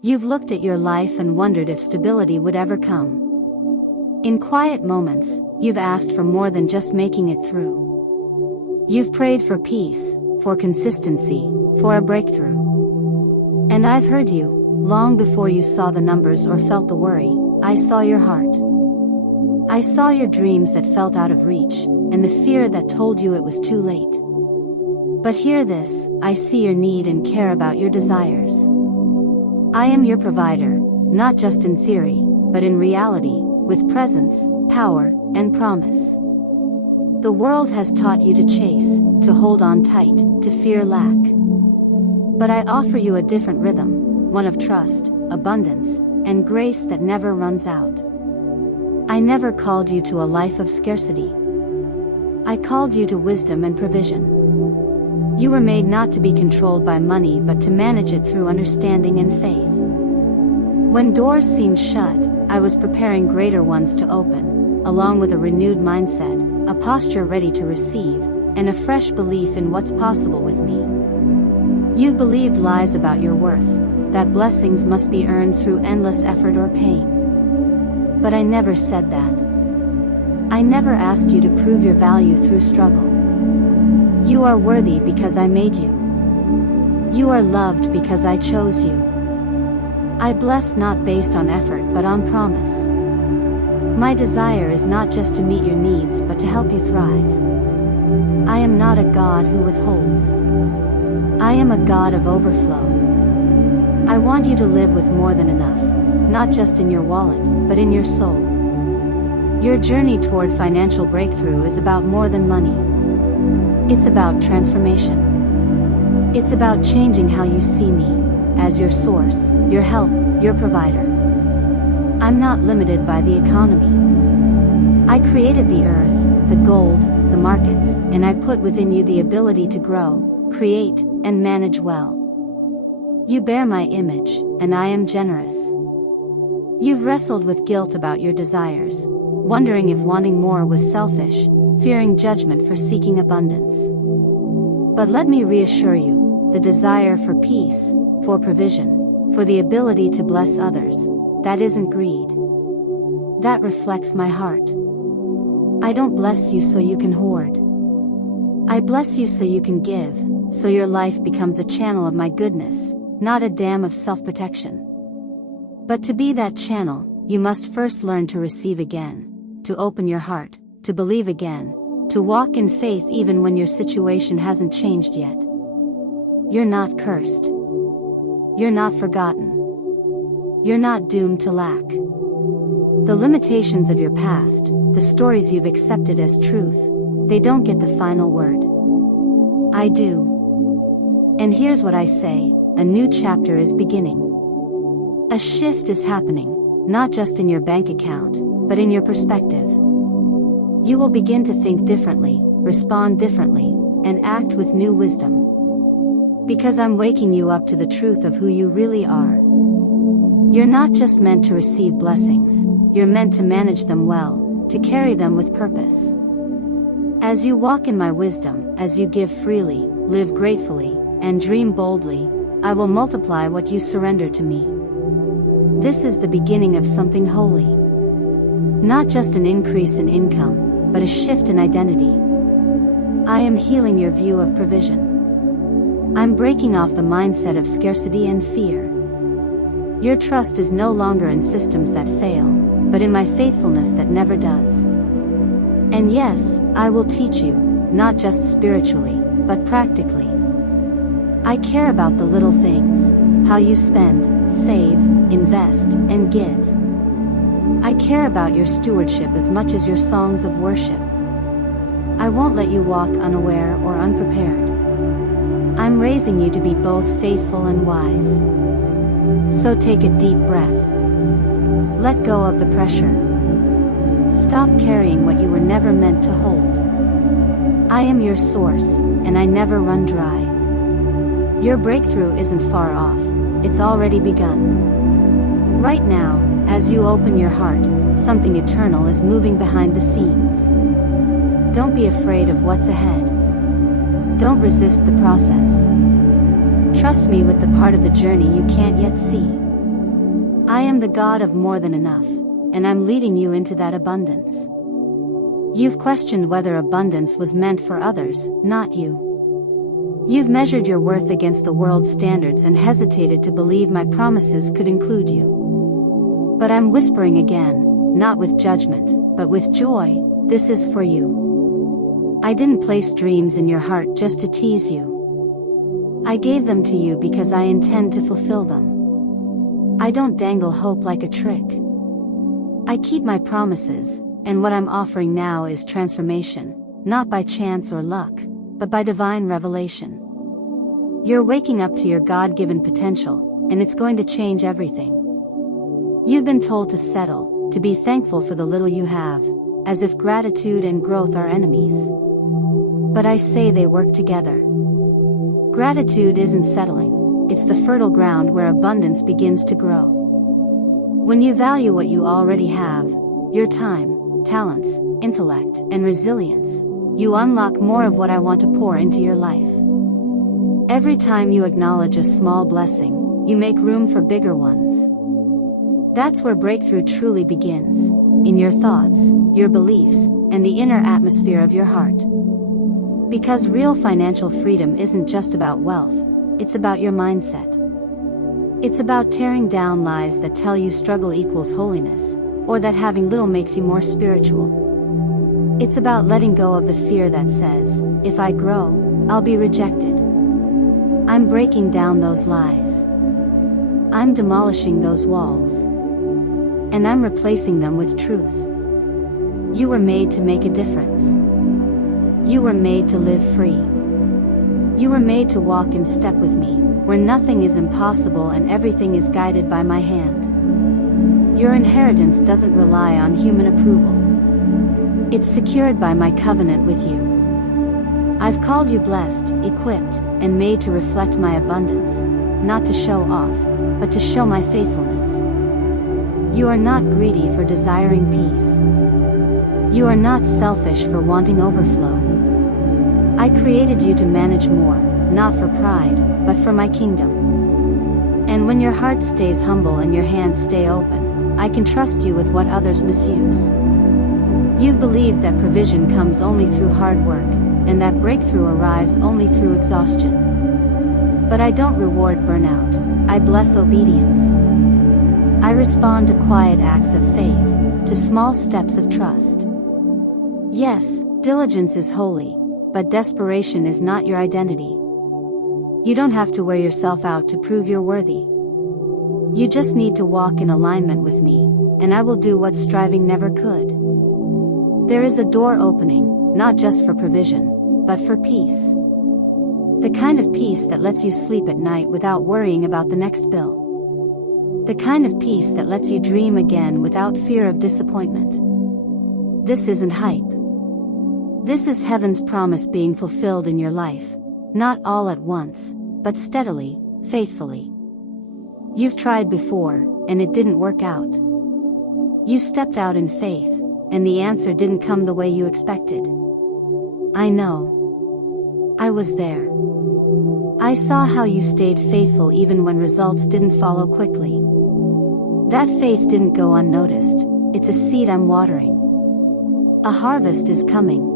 You've looked at your life and wondered if stability would ever come. In quiet moments, you've asked for more than just making it through. You've prayed for peace, for consistency, for a breakthrough. And I've heard you, long before you saw the numbers or felt the worry. I saw your heart. I saw your dreams that felt out of reach, and the fear that told you it was too late. But hear this, I see your need and care about your desires. I am your provider, not just in theory, but in reality, with presence, power, and promise. The world has taught you to chase, to hold on tight, to fear lack. But I offer you a different rhythm, one of trust, abundance, and grace that never runs out. I never called you to a life of scarcity. I called you to wisdom and provision. You were made not to be controlled by money but to manage it through understanding and faith. When doors seemed shut, I was preparing greater ones to open, along with a renewed mindset, a posture ready to receive, and a fresh belief in what's possible with me. You believed lies about your worth, that blessings must be earned through endless effort or pain. But I never said that. I never asked you to prove your value through struggle. You are worthy because I made you. You are loved because I chose you. I bless not based on effort but on promise. My desire is not just to meet your needs but to help you thrive. I am not a God who withholds. I am a God of overflow. I want you to live with more than enough, not just in your wallet, but in your soul. Your journey toward financial breakthrough is about more than money. It's about transformation. It's about changing how you see me, as your source, your help, your provider. I'm not limited by the economy. I created the earth, the gold, the markets, and I put within you the ability to grow, create, and manage well. You bear my image, and I am generous. You've wrestled with guilt about your desires, wondering if wanting more was selfish, fearing judgment for seeking abundance. But let me reassure you, the desire for peace, for provision, for the ability to bless others, that isn't greed. That reflects my heart. I don't bless you so you can hoard. I bless you so you can give, so your life becomes a channel of my goodness, not a dam of self-protection. But to be that channel, you must first learn to receive again, to open your heart, to believe again, to walk in faith even when your situation hasn't changed yet. You're not cursed. You're not forgotten. You're not doomed to lack. The limitations of your past, the stories you've accepted as truth, they don't get the final word. I do. And here's what I say, a new chapter is beginning. A shift is happening, not just in your bank account, but in your perspective. You will begin to think differently, respond differently, and act with new wisdom. Because I'm waking you up to the truth of who you really are. You're not just meant to receive blessings, you're meant to manage them well, to carry them with purpose. As you walk in my wisdom, as you give freely, live gratefully, and dream boldly, I will multiply what you surrender to me. This is the beginning of something holy. Not just an increase in income, but a shift in identity. I am healing your view of provision. I'm breaking off the mindset of scarcity and fear. Your trust is no longer in systems that fail, but in my faithfulness that never does. And yes, I will teach you, not just spiritually, but practically. I care about the little things, how you spend, save, invest, and give. I care about your stewardship as much as your songs of worship. I won't let you walk unaware or unprepared. I'm raising you to be both faithful and wise. So take a deep breath. Let go of the pressure. Stop carrying what you were never meant to hold. I am your source, and I never run dry. Your breakthrough isn't far off, it's already begun. Right now, as you open your heart, something eternal is moving behind the scenes. Don't be afraid of what's ahead. Don't resist the process. Trust me with the part of the journey you can't yet see. I am the God of more than enough, and I'm leading you into that abundance. You've questioned whether abundance was meant for others, not you. You've measured your worth against the world's standards and hesitated to believe my promises could include you. But I'm whispering again, not with judgment, but with joy, this is for you. I didn't place dreams in your heart just to tease you. I gave them to you because I intend to fulfill them. I don't dangle hope like a trick. I keep my promises, and what I'm offering now is transformation, not by chance or luck, but by divine revelation. You're waking up to your God-given potential, and it's going to change everything. You've been told to settle, to be thankful for the little you have, as if gratitude and growth are enemies. But I say they work together. Gratitude isn't settling, it's the fertile ground where abundance begins to grow. When you value what you already have, your time, talents, intellect, and resilience, you unlock more of what I want to pour into your life. Every time you acknowledge a small blessing, you make room for bigger ones. That's where breakthrough truly begins, in your thoughts, your beliefs, and the inner atmosphere of your heart. Because real financial freedom isn't just about wealth, it's about your mindset. It's about tearing down lies that tell you struggle equals holiness, or that having little makes you more spiritual. It's about letting go of the fear that says, if I grow, I'll be rejected. I'm breaking down those lies. I'm demolishing those walls. And I'm replacing them with truth. You were made to make a difference. You were made to live free. You were made to walk in step with me, where nothing is impossible and everything is guided by my hand. Your inheritance doesn't rely on human approval. It's secured by my covenant with you. I've called you blessed, equipped, and made to reflect my abundance, not to show off, but to show my faithfulness. You are not greedy for desiring peace. You are not selfish for wanting overflow. I created you to manage more, not for pride, but for my kingdom. And when your heart stays humble and your hands stay open, I can trust you with what others misuse. You've believed that provision comes only through hard work, and that breakthrough arrives only through exhaustion. But I don't reward burnout, I bless obedience. I respond to quiet acts of faith, to small steps of trust. Yes, diligence is holy, but desperation is not your identity. You don't have to wear yourself out to prove you're worthy. You just need to walk in alignment with me, and I will do what striving never could. There is a door opening, not just for provision, but for peace. The kind of peace that lets you sleep at night without worrying about the next bill. The kind of peace that lets you dream again without fear of disappointment. This isn't hype. This is heaven's promise being fulfilled in your life, not all at once, but steadily, faithfully. You've tried before, and it didn't work out. You stepped out in faith, and the answer didn't come the way you expected. I know. I was there. I saw how you stayed faithful even when results didn't follow quickly. That faith didn't go unnoticed, it's a seed I'm watering. A harvest is coming.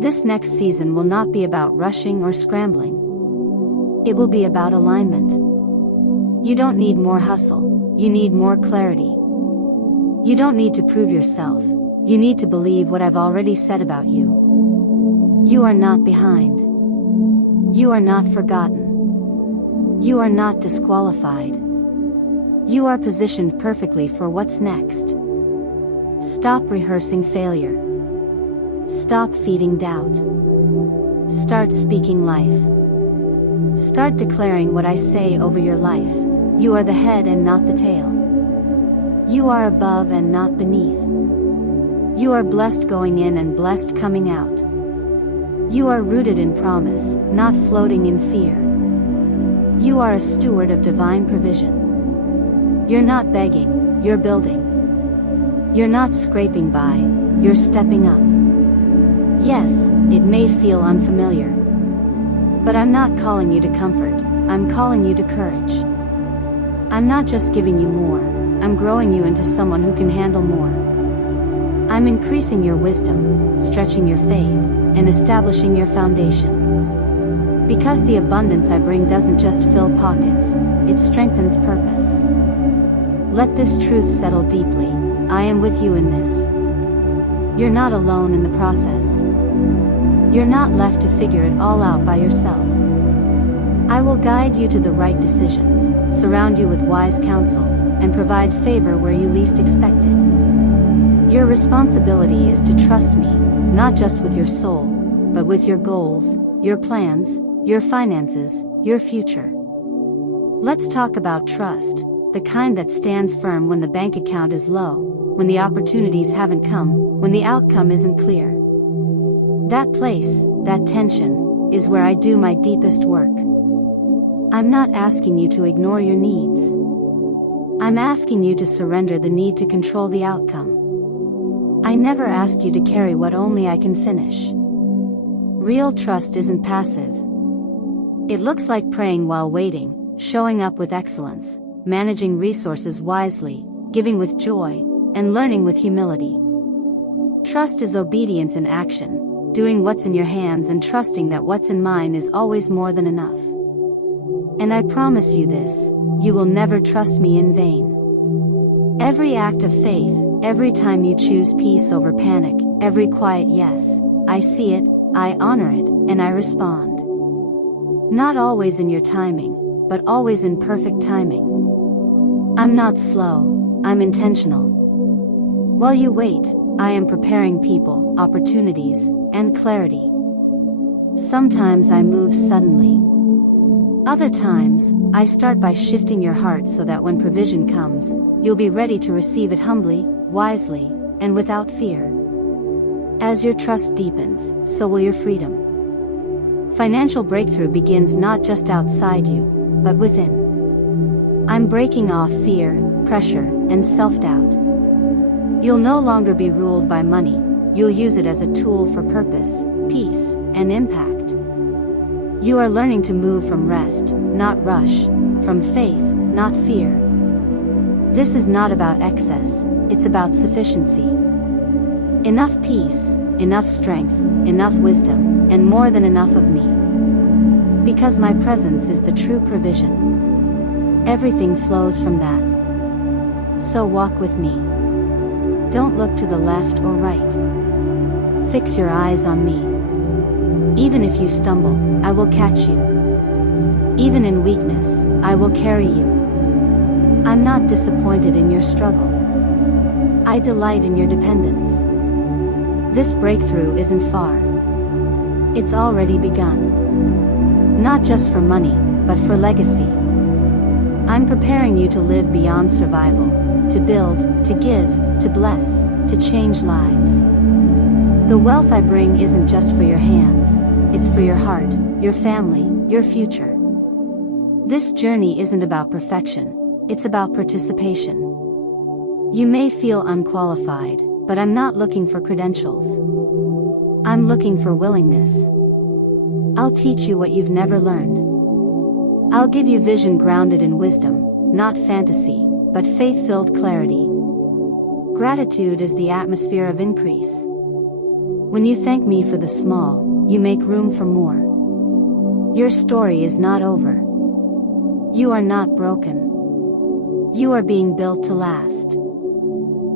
This next season will not be about rushing or scrambling. It will be about alignment. You don't need more hustle, you need more clarity. You don't need to prove yourself, you need to believe what I've already said about you. You are not behind. You are not forgotten. You are not disqualified. You are positioned perfectly for what's next. Stop rehearsing failure. Stop feeding doubt. Start speaking life. Start declaring what I say over your life. You are the head and not the tail. You are above and not beneath. You are blessed going in and blessed coming out. You are rooted in promise, not floating in fear. You are a steward of divine provision. You're not begging, you're building. You're not scraping by, you're stepping up. Yes, it may feel unfamiliar. But I'm not calling you to comfort, I'm calling you to courage. I'm not just giving you more, I'm growing you into someone who can handle more. I'm increasing your wisdom, stretching your faith, and establishing your foundation. Because the abundance I bring doesn't just fill pockets, it strengthens purpose. Let this truth settle deeply. I am with you in this. You're not alone in the process. You're not left to figure it all out by yourself. I will guide you to the right decisions, surround you with wise counsel, and provide favor where you least expect it. Your responsibility is to trust me, not just with your soul, but with your goals, your plans, your finances, your future. Let's talk about trust, the kind that stands firm when the bank account is low, when the opportunities haven't come, when the outcome isn't clear. That place, that tension, is where I do my deepest work. I'm not asking you to ignore your needs. I'm asking you to surrender the need to control the outcome. I never asked you to carry what only I can finish. Real trust isn't passive. It looks like praying while waiting, showing up with excellence, managing resources wisely, giving with joy, and learning with humility. Trust is obedience in action, doing what's in your hands and trusting that what's in mine is always more than enough. And I promise you this, you will never trust me in vain. Every act of faith, every time you choose peace over panic, every quiet yes, I see it, I honor it, and I respond. Not always in your timing, but always in perfect timing. I'm not slow, I'm intentional. While you wait, I am preparing people, opportunities, and clarity. Sometimes I move suddenly. Other times, I start by shifting your heart so that when provision comes, you'll be ready to receive it humbly, wisely, and without fear. As your trust deepens, so will your freedom. Financial breakthrough begins not just outside you, but within. I'm breaking off fear, pressure, and self-doubt. You'll no longer be ruled by money, you'll use it as a tool for purpose, peace, and impact. You are learning to move from rest, not rush, from faith, not fear. This is not about excess, it's about sufficiency. Enough peace, enough strength, enough wisdom, and more than enough of me. Because my presence is the true provision. Everything flows from that. So walk with me. Don't look to the left or right. Fix your eyes on me. Even if you stumble, I will catch you. Even in weakness, I will carry you. I'm not disappointed in your struggle. I delight in your dependence. This breakthrough isn't far. It's already begun. Not just for money, but for legacy. I'm preparing you to live beyond survival, to build, to give, to bless, to change lives. The wealth I bring isn't just for your hands, it's for your heart, your family, your future. This journey isn't about perfection, it's about participation. You may feel unqualified, but I'm not looking for credentials. I'm looking for willingness. I'll teach you what you've never learned. I'll give you vision grounded in wisdom, not fantasy, but faith-filled clarity. Gratitude is the atmosphere of increase. When you thank me for the small, you make room for more. Your story is not over. You are not broken. You are being built to last.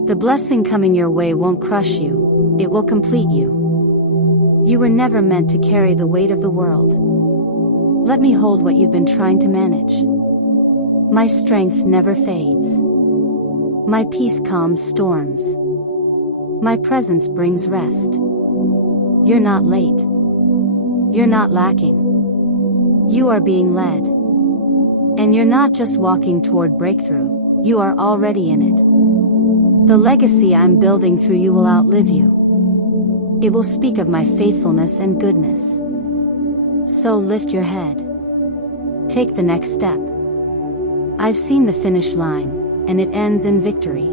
The blessing coming your way won't crush you, it will complete you. You were never meant to carry the weight of the world. Let me hold what you've been trying to manage. My strength never fades. My peace calms storms. My presence brings rest. You're not late. You're not lacking. You are being led. And you're not just walking toward breakthrough, you are already in it. The legacy I'm building through you will outlive you. It will speak of my faithfulness and goodness. So lift your head. Take the next step. I've seen the finish line, and it ends in victory.